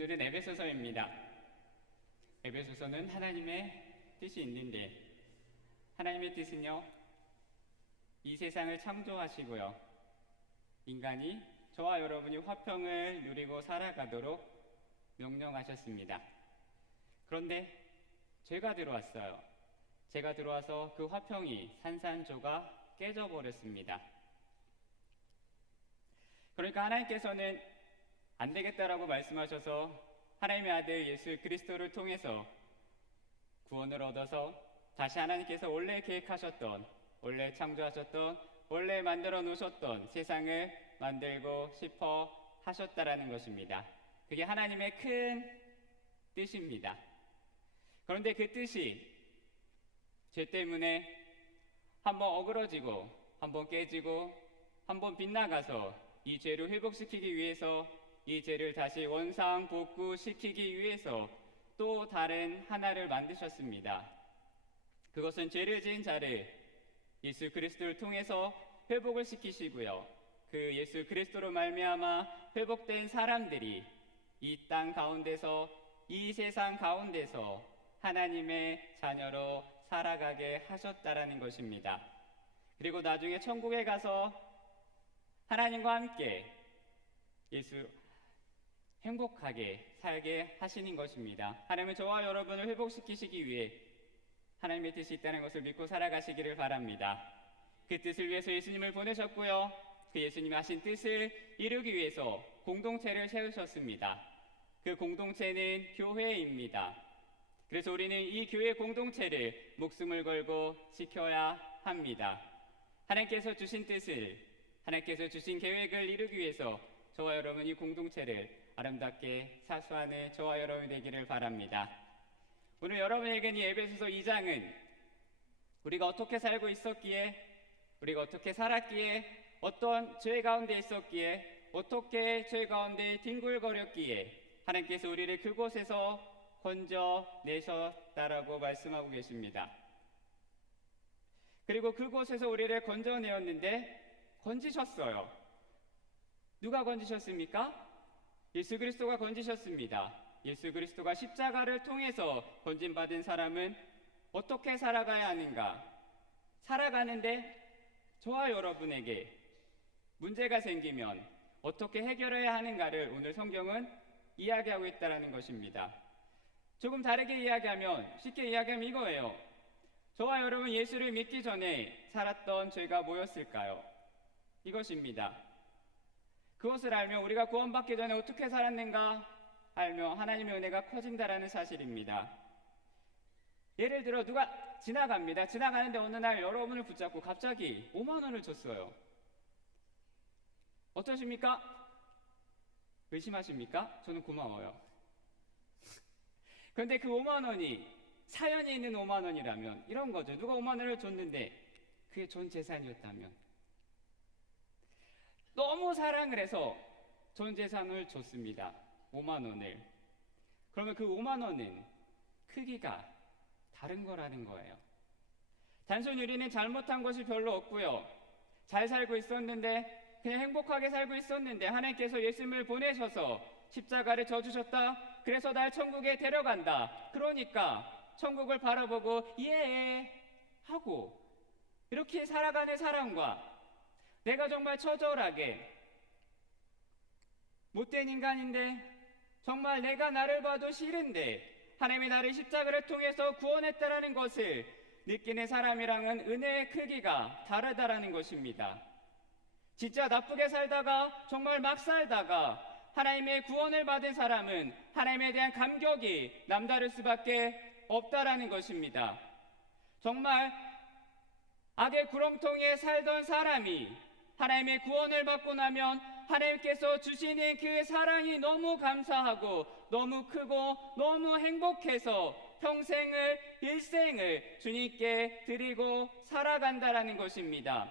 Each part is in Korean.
오늘은 에베소서입니다. 에베소서는 하나님의 뜻이 있는데, 하나님의 뜻은요, 이 세상을 창조하시고요, 인간이 저와 여러분이 화평을 누리고 살아가도록 명령하셨습니다. 그런데 죄가 들어왔어요. 죄가 들어와서 그 화평이 산산조각 깨져버렸습니다. 그러니까 하나님께서는 안 되겠다라고 말씀하셔서 하나님의 아들 예수 그리스도를 통해서 구원을 얻어서 다시 하나님께서 원래 계획하셨던, 원래 창조하셨던, 원래 만들어 놓으셨던 세상을 만들고 싶어 하셨다라는 것입니다. 그게 하나님의 큰 뜻입니다. 그런데 그 뜻이 죄 때문에 한번 어그러지고, 한번 깨지고, 한번 빗나가서 이 죄를 회복시키기 위해서, 이 죄를 다시 원상복구시키기 위해서 또 다른 하나를 만드셨습니다. 그것은 죄를 지은 자를 예수 그리스도를 통해서 회복을 시키시고요, 그 예수 그리스도로 말미암아 회복된 사람들이 이 땅 가운데서, 이 세상 가운데서 하나님의 자녀로 살아가게 하셨다라는 것입니다. 그리고 나중에 천국에 가서 하나님과 함께 행복하게 살게 하시는 것입니다. 하나님은 저와 여러분을 회복시키시기 위해 하나님의 뜻이 있다는 것을 믿고 살아가시기를 바랍니다. 그 뜻을 위해서 예수님을 보내셨고요, 그 예수님이 하신 뜻을 이루기 위해서 공동체를 세우셨습니다. 그 공동체는 교회입니다. 그래서 우리는 이 교회 공동체를 목숨을 걸고 지켜야 합니다. 하나님께서 주신 뜻을, 하나님께서 주신 계획을 이루기 위해서 저와 여러분이 공동체를 아름답게 사수하는 저와 여러분이 되기를 바랍니다. 오늘 여러분에게는 이 에베소서 2장은 우리가 어떻게 살고 있었기에, 우리가 어떻게 살았기에, 어떤 죄 가운데 있었기에, 어떻게 죄 가운데 뒹굴거렸기에 하나님께서 우리를 그곳에서 건져내셨다라고 말씀하고 계십니다. 그리고 그곳에서 우리를 건져내었는데 건지셨어요. 누가 건지셨습니까? 예수 그리스도가 건지셨습니다. 예수 그리스도가 십자가를 통해서 건진받은 사람은 어떻게 살아가야 하는가? 살아가는데 저와 여러분에게 문제가 생기면 어떻게 해결해야 하는가를 오늘 성경은 이야기하고 있다는 것입니다. 조금 다르게 이야기하면, 쉽게 이야기하면 이거예요. 저와 여러분 예수를 믿기 전에 살았던 죄가 뭐였을까요? 이것입니다. 그것을 알면, 우리가 구원받기 전에 어떻게 살았는가 알면 하나님의 은혜가 커진다라는 사실입니다. 예를 들어 누가 지나갑니다. 지나가는데 어느 날 여러분을 붙잡고 갑자기 5만 원을 줬어요. 어떠십니까? 의심하십니까? 저는 고마워요. 그런데 그 5만 원이 사연이 있는 5만 원이라면 이런 거죠. 누가 5만 원을 줬는데 그게 전 재산이었다면, 너무 사랑을 해서 전 재산을 줬습니다. 5만 원을. 그러면 그 5만 원은 크기가 다른 거라는 거예요. 단순히 우리는 잘못한 것이 별로 없고요, 잘 살고 있었는데, 그냥 행복하게 살고 있었는데 하나님께서 예수님을 보내셔서 십자가를 져주셨다. 그래서 날 천국에 데려간다. 그러니까 천국을 바라보고 예 하고 이렇게 살아가는 사람과, 내가 정말 처절하게 못된 인간인데, 정말 내가 나를 봐도 싫은데 하나님이 나를 십자가를 통해서 구원했다라는 것을 느끼는 사람이랑은 은혜의 크기가 다르다라는 것입니다. 진짜 나쁘게 살다가, 정말 막 살다가 하나님의 구원을 받은 사람은 하나님에 대한 감격이 남다를 수밖에 없다라는 것입니다. 정말 악의 구렁텅이에 살던 사람이 하나님의 구원을 받고 나면 하나님께서 주시는 그 사랑이 너무 감사하고 너무 크고 너무 행복해서 평생을, 일생을 주님께 드리고 살아간다라는 것입니다.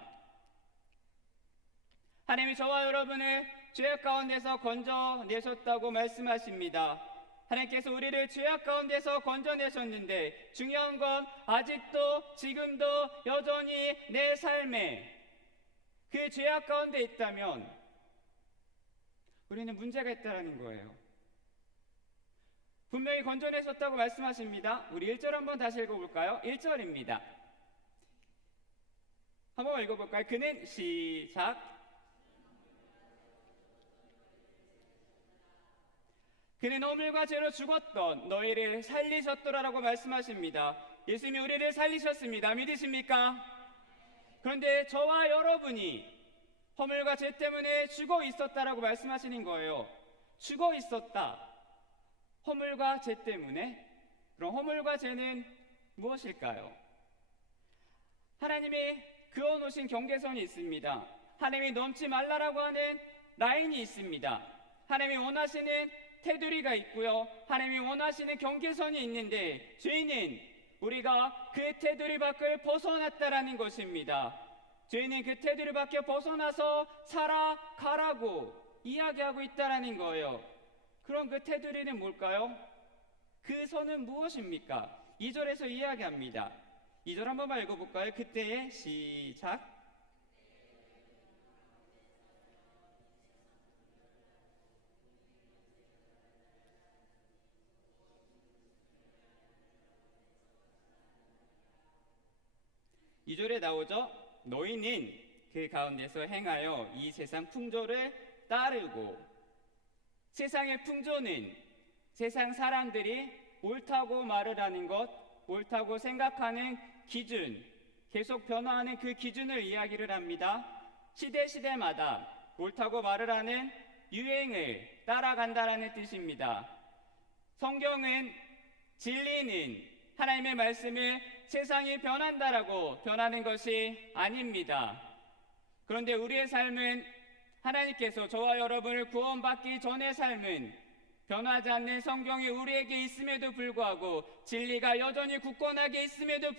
하나님이 저와 여러분을 죄악 가운데서 건져내셨다고 말씀하십니다. 하나님께서 우리를 죄악 가운데서 건져내셨는데, 중요한 건 아직도 지금도 여전히 내 삶에 그 죄악 가운데 있다면 우리는 문제가 있다는 거예요. 분명히 건져내셨다고 말씀하십니다. 우리 1절 한번 다시 읽어볼까요? 1절입니다. 한번 읽어볼까요? 그는 시작. 그는 허물과 죄로 죽었던 너희를 살리셨더라라고 말씀하십니다. 예수님이 우리를 살리셨습니다. 믿으십니까? 그런데 저와 여러분이 허물과 죄 때문에 죽어 있었다라고 말씀하시는 거예요. 죽어 있었다. 허물과 죄 때문에. 그럼 허물과 죄는 무엇일까요? 하나님이 그어놓으신 경계선이 있습니다. 하나님이 넘지 말라라고 하는 라인이 있습니다. 하나님이 원하시는 테두리가 있고요. 하나님이 원하시는 경계선이 있는데 죄인은 우리가 그 테두리 밖을 벗어났다라는 것입니다. 죄인은 그 테두리 밖에 벗어나서 살아가라고 이야기하고 있다라는 거예요. 그럼 그 테두리는 뭘까요? 그 선은 무엇입니까? 2절에서 이야기합니다. 2절 한번만 읽어볼까요? 그때의 시작. 이 절에 나오죠. 너희는 그 가운데서 행하여 이 세상 풍조를 따르고. 세상의 풍조는 세상 사람들이 옳다고 말을 하는 것, 옳다고 생각하는 기준, 계속 변화하는 그 기준을 이야기를 합니다. 시대마다 옳다고 말을 하는 유행을 따라간다라는 뜻입니다. 성경은 진리는 하나님의 말씀을 세상이 변한다라고 변하는 것이 아닙니다. 그런데 우리의 삶은 하나님께서 저와 여러분을 구원받기 전의 삶은 변하지 않는 성경이 우리에게 있음에도 불구하고 진리가 여전히 굳건하게 있음에도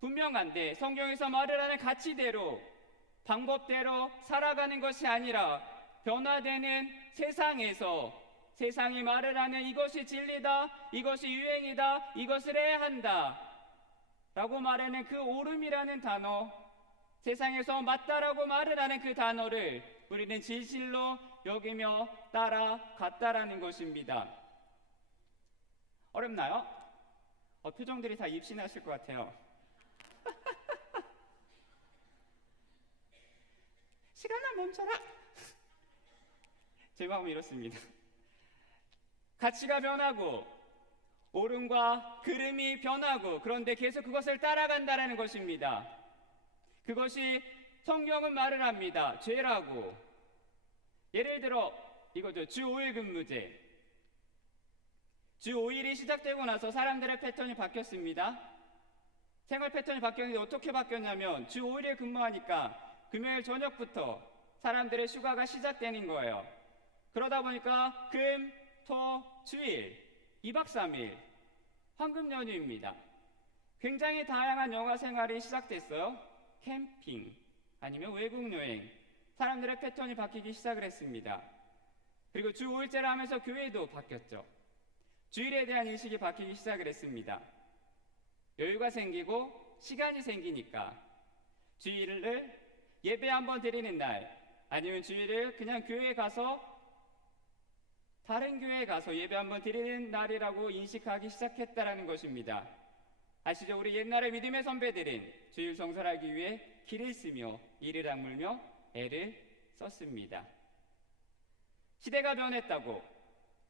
분명한데 성경에서 말을 하는 가치대로 방법대로 살아가는 것이 아니라 변화되는 세상에서 세상이 말을 하는 이것이 진리다, 이것이 유행이다, 이것을 해야 한다 라고 말하는 그 옳음이라는 단어, 세상에서 맞다라고 말을 하는 그 단어를 우리는 진실로 여기며 따라갔다라는 것입니다. 어렵나요? 표정들이 다 입신하실 것 같아요. 시간아 멈춰라. 제 마음은 이렇습니다. 가치가 변하고 옳음과 그름이 변하고 그런데 계속 그것을 따라간다는 것입니다. 그것이 성경은 말을 합니다. 죄라고. 예를 들어 이거죠. 주 5일 근무제. 주 5일이 시작되고 나서 사람들의 패턴이 바뀌었습니다. 생활 패턴이 바뀌었는데 어떻게 바뀌었냐면 주 5일에 근무하니까 금요일 저녁부터 사람들의 휴가가 시작되는 거예요. 그러다 보니까 금, 토, 주일 2박 3일 황금 연휴입니다. 굉장히 다양한 여가 생활이 시작됐어요. 캠핑 아니면 외국 여행, 사람들의 패턴이 바뀌기 시작을 했습니다. 그리고 주 5일째를 하면서 교회도 바뀌었죠. 주일에 대한 인식이 바뀌기 시작을 했습니다. 여유가 생기고 시간이 생기니까 주일을 예배 한번 드리는 날 아니면 주일을 그냥 교회에 가서 다른 교회에 가서 예배 한번 드리는 날이라고 인식하기 시작했다라는 것입니다. 아시죠? 우리 옛날의 믿음의 선배들은 주일 성설하기 위해 길을 쓰며 이를 악물며 애를 썼습니다. 시대가 변했다고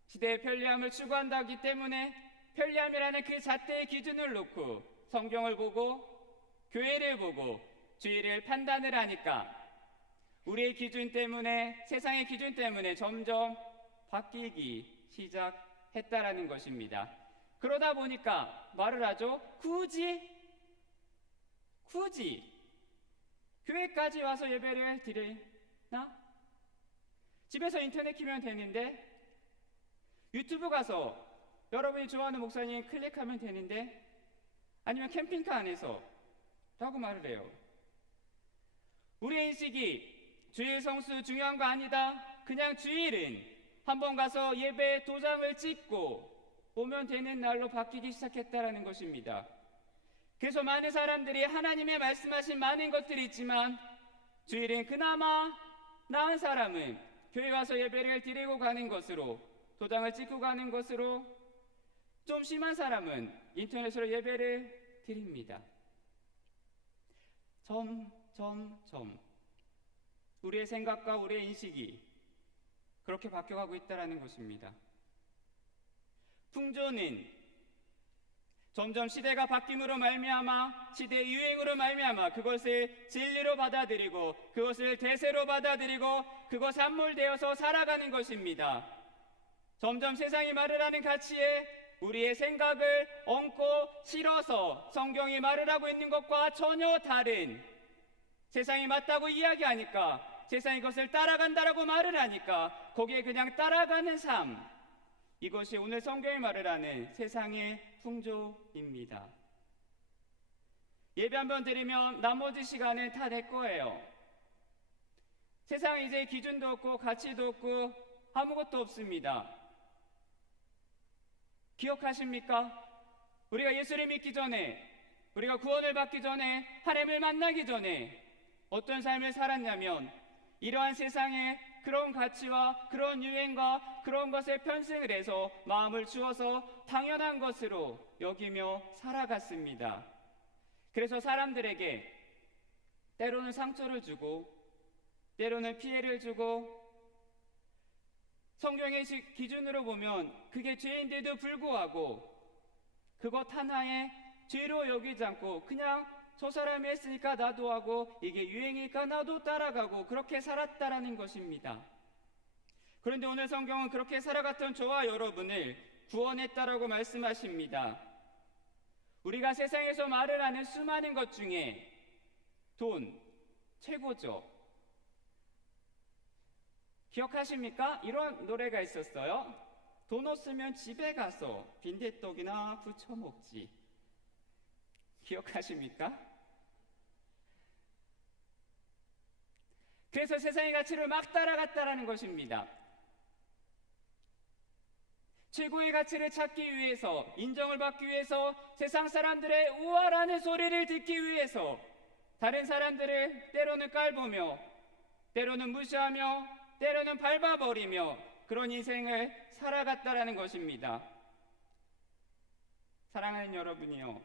시대의 편리함을 추구한다기 때문에 편리함이라는 그 잣대의 기준을 놓고 성경을 보고 교회를 보고 주일을 판단을 하니까 우리의 기준 때문에 세상의 기준 때문에 점점 바뀌기 시작했다라는 것입니다. 그러다 보니까 말을 하죠. 굳이 교회까지 와서 예배를 드리나? 집에서 인터넷 키면 되는데 유튜브 가서 여러분이 좋아하는 목사님 클릭하면 되는데 아니면 캠핑카 안에서 라고 말을 해요. 우리의 인식이 주일 성수 중요한 거 아니다. 그냥 주일은 한번 가서 예배 도장을 찍고 오면 되는 날로 바뀌기 시작했다라는 것입니다. 그래서 많은 사람들이 하나님의 말씀하신 많은 것들이 있지만 주일은 그나마 나은 사람은 교회 와서 예배를 드리고 가는 것으로 도장을 찍고 가는 것으로 좀 심한 사람은 인터넷으로 예배를 드립니다. 우리의 생각과 우리의 인식이 그렇게 바뀌어가고 있다는 것입니다. 풍조는 점점 시대가 바뀜으로 말미암아, 시대의 유행으로 말미암아 그것을 진리로 받아들이고 그것을 대세로 받아들이고 그것에 함몰되어서 살아가는 것입니다. 점점 세상이 말을 하는 가치에 우리의 생각을 얹고 실어서 성경이 말을 하고 있는 것과 전혀 다른, 세상이 맞다고 이야기하니까, 세상이 그것을 따라간다라고 말을 하니까 거기에 그냥 따라가는 삶, 이것이 오늘 성경이 말을 하는 세상의 풍조입니다. 예배 한번 드리면 나머지 시간은 다 내 거예요. 세상에 이제 기준도 없고 가치도 없고 아무것도 없습니다. 기억하십니까? 우리가 예수를 믿기 전에, 우리가 구원을 받기 전에, 하나님을 만나기 전에 어떤 삶을 살았냐면 이러한 세상에 그런 가치와 그런 유행과 그런 것에 편승을 해서 마음을 주어서 당연한 것으로 여기며 살아갔습니다. 그래서 사람들에게 때로는 상처를 주고 때로는 피해를 주고, 성경의 기준으로 보면 그게 죄인데도 불구하고 그것 하나에 죄로 여기지 않고 그냥 저 사람이 했으니까 나도 하고 이게 유행이니까 나도 따라가고 그렇게 살았다라는 것입니다. 그런데 오늘 성경은 그렇게 살아갔던 저와 여러분을 구원했다라고 말씀하십니다. 우리가 세상에서 말을 하는 수많은 것 중에 돈 최고죠. 기억하십니까? 이런 노래가 있었어요. 돈 없으면 집에 가서 빈대떡이나 부쳐 먹지. 기억하십니까? 그래서 세상의 가치를 막 따라갔다라는 것입니다. 최고의 가치를 찾기 위해서, 인정을 받기 위해서, 세상 사람들의 우월하는 소리를 듣기 위해서 다른 사람들을 때로는 깔보며 때로는 무시하며 때로는 밟아버리며 그런 인생을 살아갔다라는 것입니다. 사랑하는 여러분이요,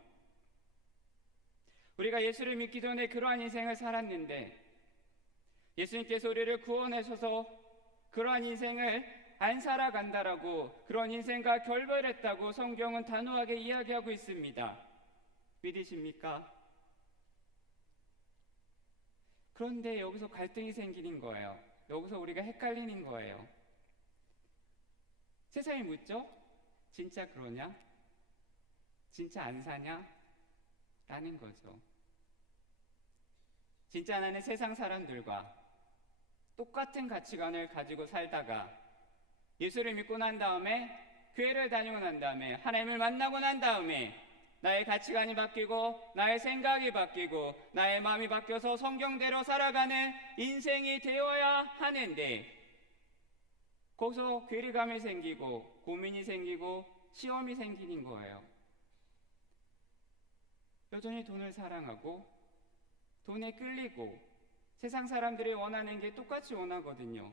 우리가 예수를 믿기 전에 그러한 인생을 살았는데 예수님께서 우리를 구원하셔서 그러한 인생을 안 살아간다라고, 그런 인생과 결별했다고 성경은 단호하게 이야기하고 있습니다. 믿으십니까? 그런데 여기서 갈등이 생기는 거예요. 여기서 우리가 헷갈리는 거예요. 세상이 묻죠? 진짜 그러냐? 진짜 안 사냐? 라는 거죠. 진짜 나는 세상 사람들과 똑같은 가치관을 가지고 살다가 예수를 믿고 난 다음에, 교회를 다니고 난 다음에, 하나님을 만나고 난 다음에 나의 가치관이 바뀌고 나의 생각이 바뀌고 나의 마음이 바뀌어서 성경대로 살아가는 인생이 되어야 하는데, 거기서 괴리감이 생기고 고민이 생기고 시험이 생기는 거예요. 여전히 돈을 사랑하고 돈에 끌리고 세상 사람들이 원하는 게 똑같이 원하거든요.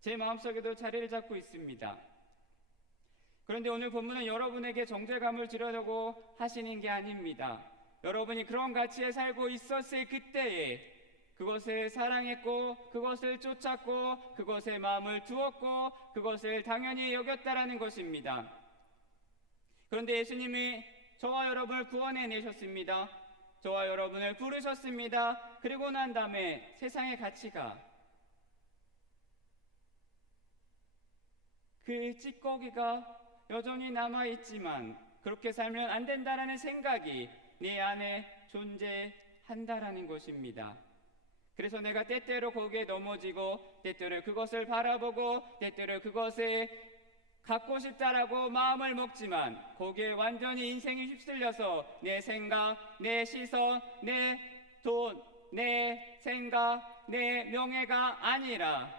제 마음속에도 자리를 잡고 있습니다. 그런데 오늘 본문은 여러분에게 정죄감을 주려고 하시는 게 아닙니다. 여러분이 그런 가치에 살고 있었을 그때에 그것을 사랑했고 그것을 쫓았고 그것에 마음을 두었고 그것을 당연히 여겼다라는 것입니다. 그런데 예수님이 저와 여러분을 구원해내셨습니다. 저와 여러분을 부르셨습니다. 그리고 난 다음에 세상의 가치가, 그 찌꺼기가 여전히 남아있지만 그렇게 살면 안 된다라는 생각이 내 안에 존재한다라는 것입니다. 그래서 내가 때때로 거기에 넘어지고 때때로 그것을 바라보고 때때로 그것을 갖고 싶다라고 마음을 먹지만 거기에 완전히 인생이 휩쓸려서 내 생각, 내 시선, 내 돈, 내 생각, 내 명예가 아니라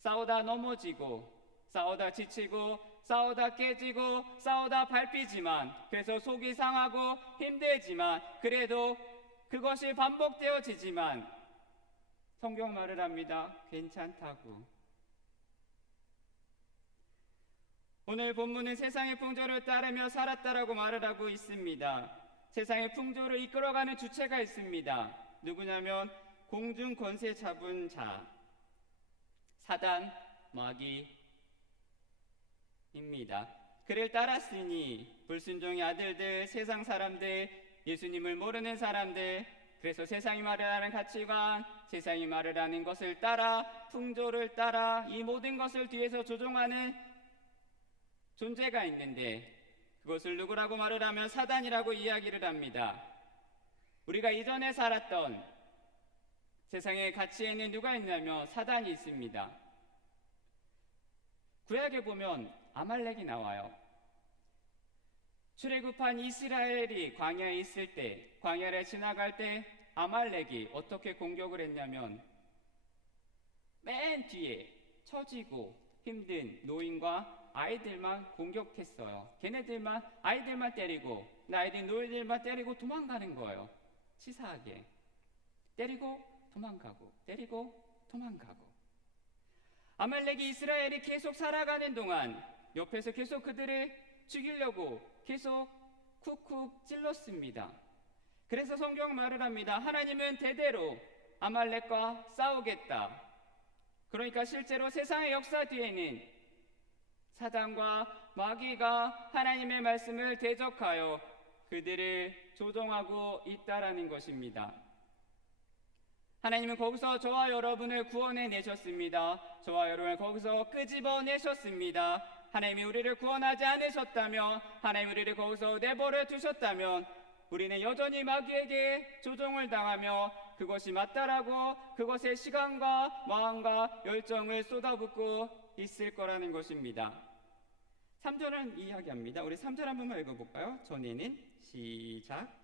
싸우다 넘어지고 싸우다 지치고 싸우다 깨지고 싸우다 밟히지만, 그래서 속이 상하고 힘들지만 그래도 그것이 반복되어지지만 성경 말을 합니다. 괜찮다고. 오늘 본문은 세상의 풍조를 따르며 살았다라고 말을 하고 있습니다. 세상의 풍조를 이끌어가는 주체가 있습니다. 누구냐면 공중 권세 잡은 자, 사단, 마귀입니다. 그를 따랐으니 불순종의 아들들, 세상 사람들, 예수님을 모르는 사람들, 그래서 세상이 말을 하는 가치관, 세상이 말을 하는 것을 따라, 풍조를 따라 이 모든 것을 뒤에서 조종하는 존재가 있는데, 그것을 누구라고 말을 하면 사단이라고 이야기를 합니다. 우리가 이전에 살았던 세상의 가치에는 누가 있냐면 사단이 있습니다. 구약에 보면 아말렉이 나와요. 출애굽한 이스라엘이 광야에 있을 때, 광야를 지나갈 때 아말렉이 어떻게 공격을 했냐면 맨 뒤에 처지고 힘든 노인과 아이들만 공격했어요. 아이들만 때리고, 아이들 노인들만 때리고 도망가는 거예요. 치사하게 때리고 도망가고, 때리고 도망가고. 아말렉이 이스라엘이 계속 살아가는 동안 옆에서 계속 그들을 죽이려고 계속 쿡쿡 찔렀습니다. 그래서 성경 말을 합니다. 하나님은 대대로 아말렉과 싸우겠다. 그러니까 실제로 세상의 역사 뒤에는 사단과 마귀가 하나님의 말씀을 대적하여 그들을 조종하고 있다라는 것입니다. 하나님은 거기서 저와 여러분을 구원해 내셨습니다. 저와 여러분을 거기서 끄집어내셨습니다. 하나님이 우리를 구원하지 않으셨다면, 하나님이 우리를 거기서 내버려 두셨다면 우리는 여전히 마귀에게 조종을 당하며 그것이 맞다라고 그것에 시간과 마음과 열정을 쏟아붓고 있을 거라는 것입니다. 3절은 이야기합니다. 우리 3절 한 번만 읽어볼까요? 전에는 시작.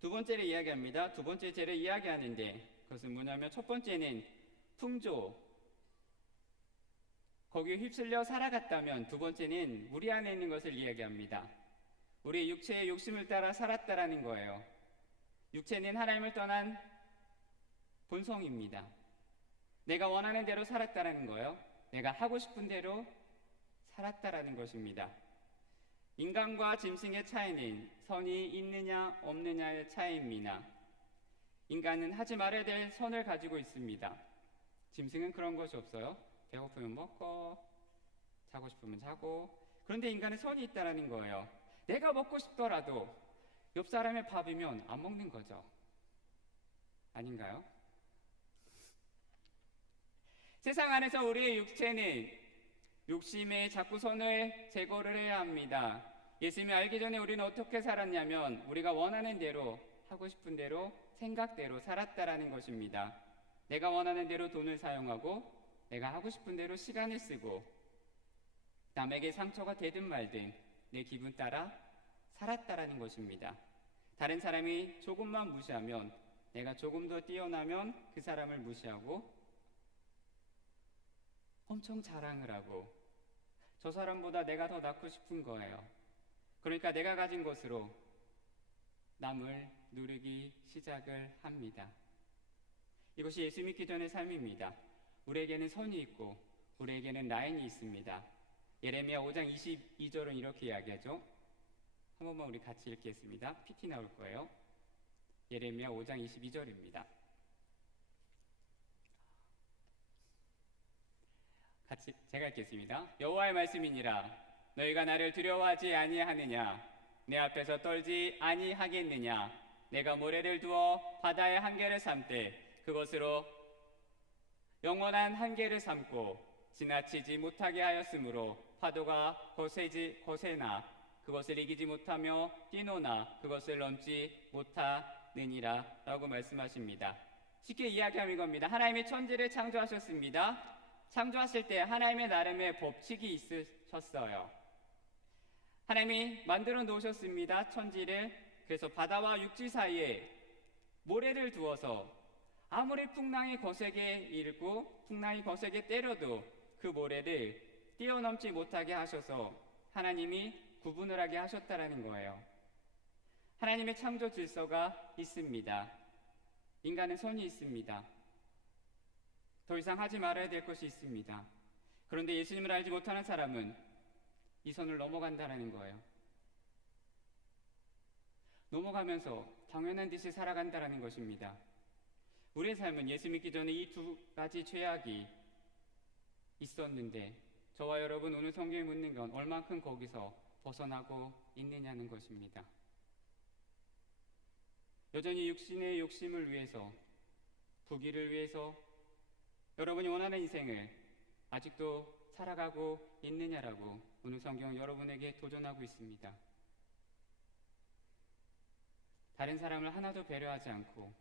두 번째를 이야기합니다. 두 번째 죄를 이야기하는데 그것은 뭐냐면 첫 번째는 풍조, 거기에 휩쓸려 살아갔다면 두 번째는 우리 안에 있는 것을 이야기합니다. 우리의 육체의 욕심을 따라 살았다라는 거예요. 육체는 하나님을 떠난 본성입니다. 내가 원하는 대로 살았다라는 거예요. 내가 하고 싶은 대로 살았다라는 것입니다. 인간과 짐승의 차이는 선이 있느냐 없느냐의 차이입니다. 인간은 하지 말아야 될 선을 가지고 있습니다. 짐승은 그런 것이 없어요. 배고프면 먹고 자고 싶으면 자고. 그런데 인간은 선이 있다라는 거예요. 내가 먹고 싶더라도 옆 사람의 밥이면 안 먹는 거죠. 아닌가요? 세상 안에서 우리의 육체는 욕심에 자꾸 선을 제거를 해야 합니다. 예수님을 알기 전에 우리는 어떻게 살았냐면 우리가 원하는 대로, 하고 싶은 대로, 생각대로 살았다라는 것입니다. 내가 원하는 대로 돈을 사용하고 내가 하고 싶은 대로 시간을 쓰고 남에게 상처가 되든 말든 내 기분 따라 살았다라는 것입니다. 다른 사람이 조금만 무시하면, 내가 조금 더 뛰어나면 그 사람을 무시하고 엄청 자랑을 하고 저 사람보다 내가 더 낫고 싶은 거예요. 그러니까 내가 가진 것으로 남을 누르기 시작을 합니다. 이것이 예수 믿기 전의 삶입니다. 우리에게는 선이 있고 우리에게는 라인이 있습니다. 예레미야 5장 22절은 이렇게 이야기하죠. 한 번만 우리 같이 읽겠습니다. PT 나올 거예요. 예레미야 5장 22절입니다. 같이 제가 읽겠습니다. 여호와의 말씀이니라. 너희가 나를 두려워하지 아니하느냐? 내 앞에서 떨지 아니하겠느냐? 내가 모래를 두어 바다의 한계를 삼되 그것으로 영원한 한계를 삼고 지나치지 못하게 하였으므로 파도가 거세나 그것을 이기지 못하며 뛰노나 그것을 넘지 못하느니라 라고 말씀하십니다. 쉽게 이야기하면 이겁니다. 하나님이 천지를 창조하셨습니다. 창조하실 때 하나님의 나름의 법칙이 있으셨어요. 하나님이 만들어 놓으셨습니다. 천지를. 그래서 바다와 육지 사이에 모래를 두어서 아무리 풍랑이 거세게 일고 풍랑이 거세게 때려도 그 모래를 뛰어넘지 못하게 하셔서 하나님이 구분을 하게 하셨다라는 거예요. 하나님의 창조 질서가 있습니다. 인간은 선이 있습니다. 더 이상 하지 말아야 될 것이 있습니다. 그런데 예수님을 알지 못하는 사람은 이 선을 넘어간다라는 거예요. 넘어가면서 당연한 듯이 살아간다라는 것입니다. 우리의 삶은 예수 믿기 전에 이 두 가지 죄악이 있었는데 저와 여러분 오늘 성경에 묻는 건 얼만큼 거기서 벗어나고 있느냐는 것입니다. 여전히 육신의 욕심을 위해서, 부귀를 위해서 여러분이 원하는 인생을 아직도 살아가고 있느냐라고 오늘 성경은 여러분에게 도전하고 있습니다. 다른 사람을 하나도 배려하지 않고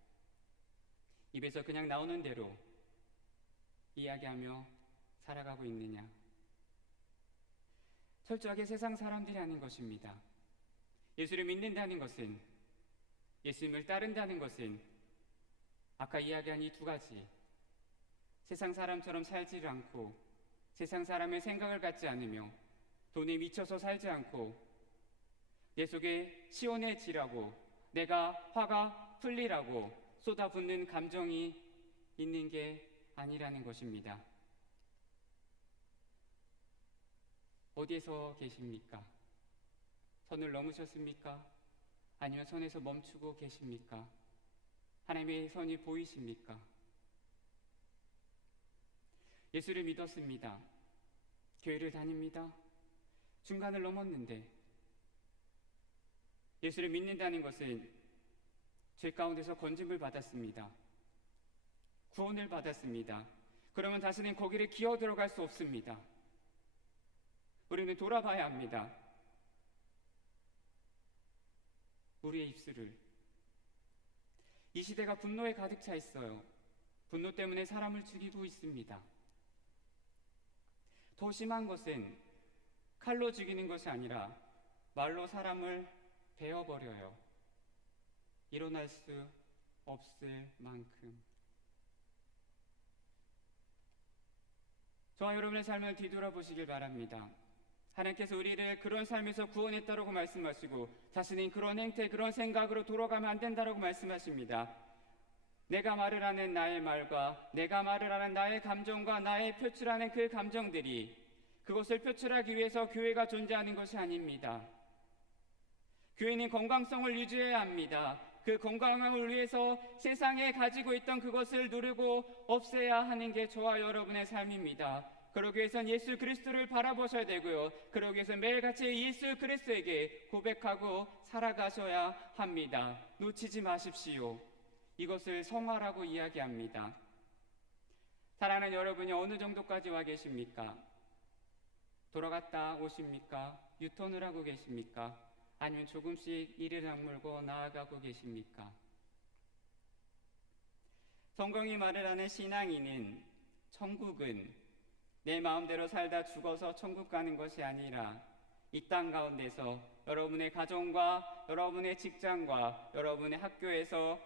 입에서 그냥 나오는 대로 이야기하며 살아가고 있느냐? 철저하게 세상 사람들이 하는 것입니다. 예수를 믿는다는 것은, 예수님을 따른다는 것은 아까 이야기한 이 두 가지, 세상 사람처럼 살지를 않고 세상 사람의 생각을 갖지 않으며 돈에 미쳐서 살지 않고 내 속에 시원해지라고, 내가 화가 풀리라고 쏟아붓는 감정이 있는 게 아니라는 것입니다. 어디에서 계십니까? 선을 넘으셨습니까? 아니면 선에서 멈추고 계십니까? 하나님의 선이 보이십니까? 예수를 믿었습니다. 교회를 다닙니다. 중간을 넘었는데 예수를 믿는다는 것은 죄 가운데서 건짐을 받았습니다. 구원을 받았습니다. 그러면 다시는 거기를 기어 들어갈 수 없습니다. 우리는 돌아봐야 합니다. 우리의 입술을. 이 시대가 분노에 가득 차 있어요. 분노 때문에 사람을 죽이고 있습니다. 더 심한 것은 칼로 죽이는 것이 아니라 말로 사람을 베어버려요. 일어날 수 없을 만큼. 저와 여러분의 삶을 뒤돌아보시길 바랍니다. 하나님께서 우리를 그런 삶에서 구원했다라고 말씀하시고 자신이 그런 행태, 그런 생각으로 돌아가면 안 된다라고 말씀하십니다. 내가 말을 하는 나의 말과 내가 말을 하는 나의 감정과 나의 표출하는 그 감정들이 그것을 표출하기 위해서 교회가 존재하는 것이 아닙니다. 교회는 건강성을 유지해야 합니다. 그 건강함을 위해서 세상에 가지고 있던 그것을 누르고 없애야 하는 게 저와 여러분의 삶입니다. 그러기 위해선 예수 그리스도를 바라보셔야 되고요. 그러기 위해서 매일같이 예수 그리스도에게 고백하고 살아가셔야 합니다. 놓치지 마십시오. 이것을 성화라고 이야기합니다. 사랑하는 여러분이 어느 정도까지 와 계십니까? 돌아갔다 오십니까? 유턴을 하고 계십니까? 아니면 조금씩 이를 악물고 나아가고 계십니까? 성경이 말을 하는 신앙인은, 천국은 내 마음대로 살다 죽어서 천국 가는 것이 아니라 이 땅 가운데서 여러분의 가정과 여러분의 직장과 여러분의 학교에서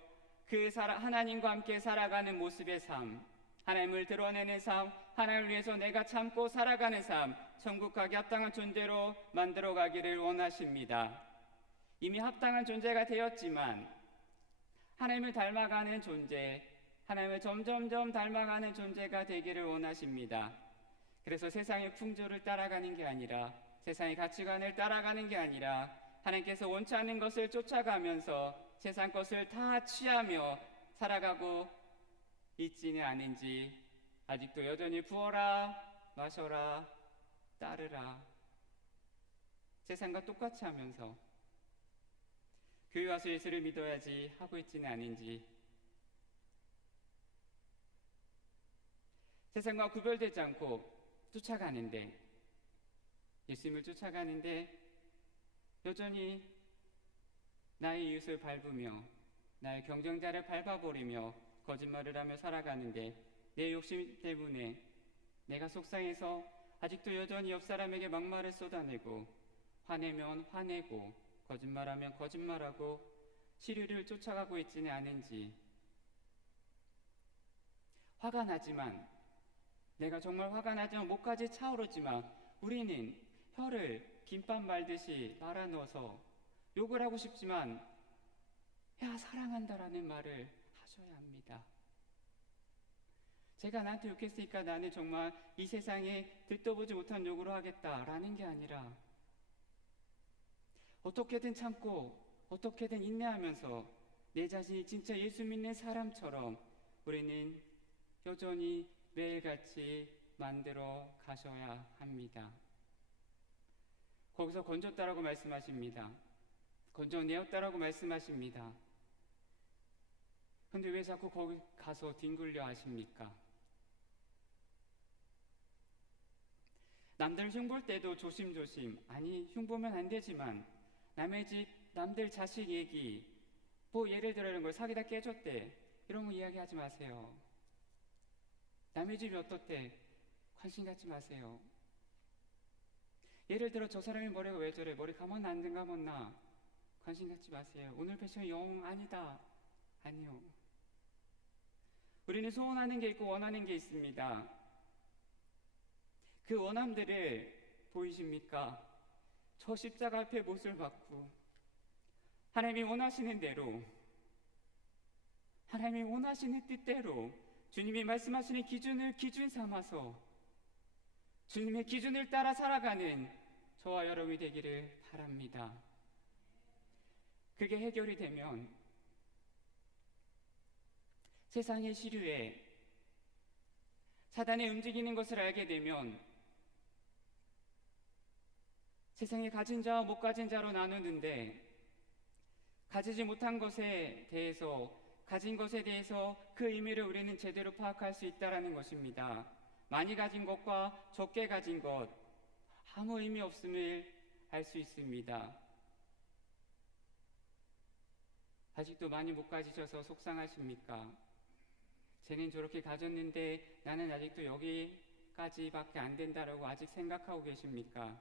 그 하나님과 함께 살아가는 모습의 삶, 하나님을 드러내는 삶, 하나님을 위해서 내가 참고 살아가는 삶, 천국 가기 합당한 존재로 만들어 가기를 원하십니다. 이미 합당한 존재가 되었지만 하나님을 닮아가는 존재, 하나님을 점점점 닮아가는 존재가 되기를 원하십니다. 그래서 세상의 풍조를 따라가는 게 아니라, 세상의 가치관을 따라가는 게 아니라 하나님께서 원치 않는 것을 쫓아가면서 세상 것을 다 취하며 살아가고 있지는 않은지 아직도 여전히 부어라, 마셔라, 따르라, 세상과 똑같이 하면서 교회 와서 예수를 믿어야지 하고 있지는 않은지, 세상과 구별되지 않고 쫓아가는데, 예수님을 쫓아가는데 여전히 나의 이웃을 밟으며 나의 경쟁자를 밟아버리며 거짓말을 하며 살아가는데, 내 욕심 때문에 내가 속상해서 아직도 여전히 옆 사람에게 막말을 쏟아내고, 화내면 화내고, 거짓말하면 거짓말하고 시류를 쫓아가고 있지는 않은지, 화가 나지만, 내가 정말 화가 나지만 목까지 차오르지만 우리는 혀를 김밥 말듯이 말아 넣어서 욕을 하고 싶지만 야 사랑한다라는 말을 하셔야 합니다. 제가 나한테 욕했으니까 나는 정말 이 세상에 듣도 보지 못한 욕으로 하겠다라는 게 아니라 어떻게든 참고 어떻게든 인내하면서 내 자신이 진짜 예수 믿는 사람처럼 우리는 여전히 매일같이 만들어 가셔야 합니다. 거기서 건졌다라고 말씀하십니다. 건져내었다라고 말씀하십니다. 근데 왜 자꾸 거기 가서 뒹굴려 하십니까? 남들 흉볼 때도 조심조심, 아니 흉보면 안 되지만 남의 집, 남들 자식 얘기, 뭐 예를 들어 이런 걸 사귀다 깨졌대 이런 거 이야기하지 마세요. 남의 집이 어떻대 관심 갖지 마세요. 예를 들어 저 사람의 머리가 왜 저래, 머리 감았나 안 감았나 관심 갖지 마세요. 오늘 패션 영 아니다. 아니요. 우리는 소원하는 게 있고 원하는 게 있습니다. 그 원함들을 보이십니까? 저 십자가 앞에 못을 박고 하나님이 원하시는 대로, 하나님이 원하시는 뜻대로 주님이 말씀하시는 기준을 기준 삼아서 주님의 기준을 따라 살아가는 저와 여러분이 되기를 바랍니다. 그게 해결이 되면 세상의 시류에 사단이 움직이는 것을 알게 되면 세상에 가진 자와 못 가진 자로 나누는데 가지지 못한 것에 대해서, 가진 것에 대해서 그 의미를 우리는 제대로 파악할 수 있다는 것입니다. 많이 가진 것과 적게 가진 것 아무 의미 없음을 알 수 있습니다. 아직도 많이 못 가지셔서 속상하십니까? 쟤는 저렇게 가졌는데 나는 아직도 여기까지밖에 안 된다라고 아직 생각하고 계십니까?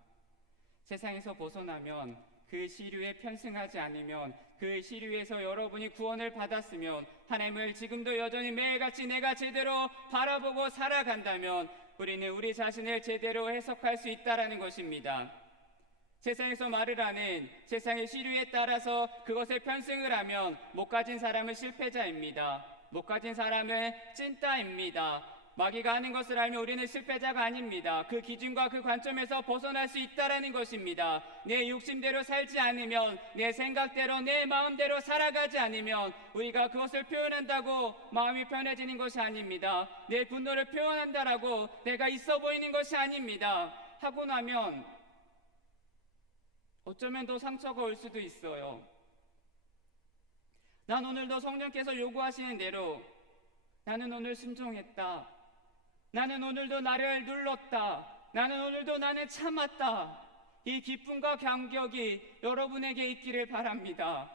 세상에서 벗어나면, 그 시류에 편승하지 않으면, 그 시류에서 여러분이 구원을 받았으면, 하나님을 지금도 여전히 매일같이 내가 제대로 바라보고 살아간다면 우리는 우리 자신을 제대로 해석할 수 있다는 것입니다. 세상에서 말을 하는 세상의 시류에 따라서 그것에 편승을 하면 못 가진 사람은 실패자입니다. 못 가진 사람은 찐따입니다. 마귀가 하는 것을 알면 우리는 실패자가 아닙니다. 그 기준과 그 관점에서 벗어날 수 있다는 것입니다. 내 욕심대로 살지 않으면, 내 생각대로 내 마음대로 살아가지 않으면 우리가 그것을 표현한다고 마음이 편해지는 것이 아닙니다. 내 분노를 표현한다라고 내가 있어 보이는 것이 아닙니다. 하고 나면 어쩌면 더 상처가 올 수도 있어요. 난 오늘도 성령께서 요구하시는 대로 나는 오늘 순종했다. 나는 오늘도 나를 눌렀다. 나는 오늘도 나는 참았다. 이 기쁨과 감격이 여러분에게 있기를 바랍니다.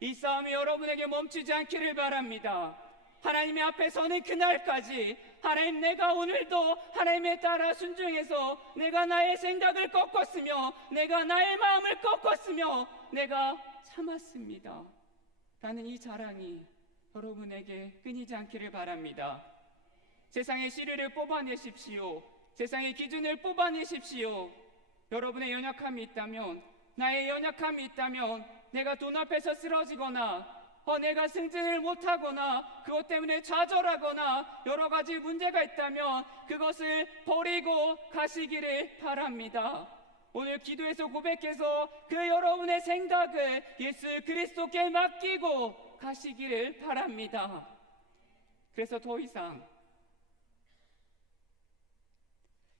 이 싸움이 여러분에게 멈추지 않기를 바랍니다. 하나님의 앞에 서는 그날까지 하나님, 내가 오늘도 하나님에 따라 순종해서 내가 나의 생각을 꺾었으며 내가 나의 마음을 꺾었으며 내가 참았습니다 라는 이 자랑이 여러분에게 끊이지 않기를 바랍니다. 세상의 시류를 뽑아내십시오. 세상의 기준을 뽑아내십시오. 여러분의 연약함이 있다면, 나의 연약함이 있다면, 내가 돈 앞에서 쓰러지거나 내가 승진을 못하거나 그것 때문에 좌절하거나 여러 가지 문제가 있다면 그것을 버리고 가시기를 바랍니다. 오늘 기도에서 고백해서 그 여러분의 생각을 예수 그리스도께 맡기고 가시기를 바랍니다. 그래서 더 이상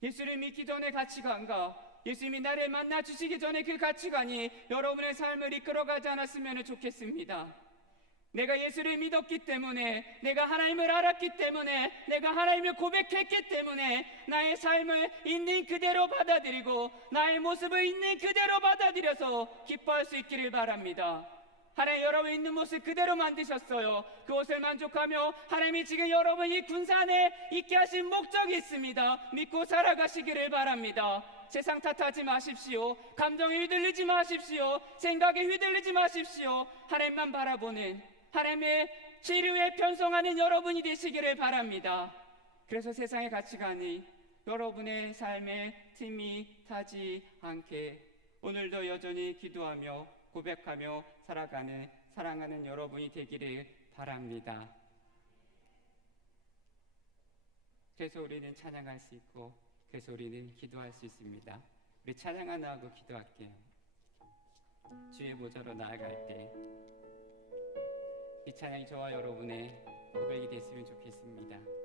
예수를 믿기 전의 가치관과 예수님이 나를 만나 주시기 전에 그 가치관이 여러분의 삶을 이끌어가지 않았으면 좋겠습니다. 내가 예수를 믿었기 때문에, 내가 하나님을 알았기 때문에, 내가 하나님을 고백했기 때문에 나의 삶을 있는 그대로 받아들이고 나의 모습을 있는 그대로 받아들여서 기뻐할 수 있기를 바랍니다. 하나님, 여러분 있는 모습 그대로 만드셨어요. 그것을 만족하며 하나님이 지금 여러분 이 군산에 있게 하신 목적이 있습니다. 믿고 살아가시기를 바랍니다. 세상 탓하지 마십시오. 감정에 휘둘리지 마십시오. 생각에 휘둘리지 마십시오. 하나님만 바라보는, 하나님의 치료에 편성하는 여러분이 되시기를 바랍니다. 그래서 세상의 가치관이 여러분의 삶에 틈이 타지 않게 오늘도 여전히 기도하며 고백하며 살아가는 사랑하는 여러분이 되기를 바랍니다. 그래서 우리는 찬양할 수 있고, 그래서 우리는 기도할 수 있습니다. 우리 찬양 하나 하고 기도할게요. 주의 보좌로 나아갈 때 이 찬양이 저와 여러분의 고백이 됐으면 좋겠습니다.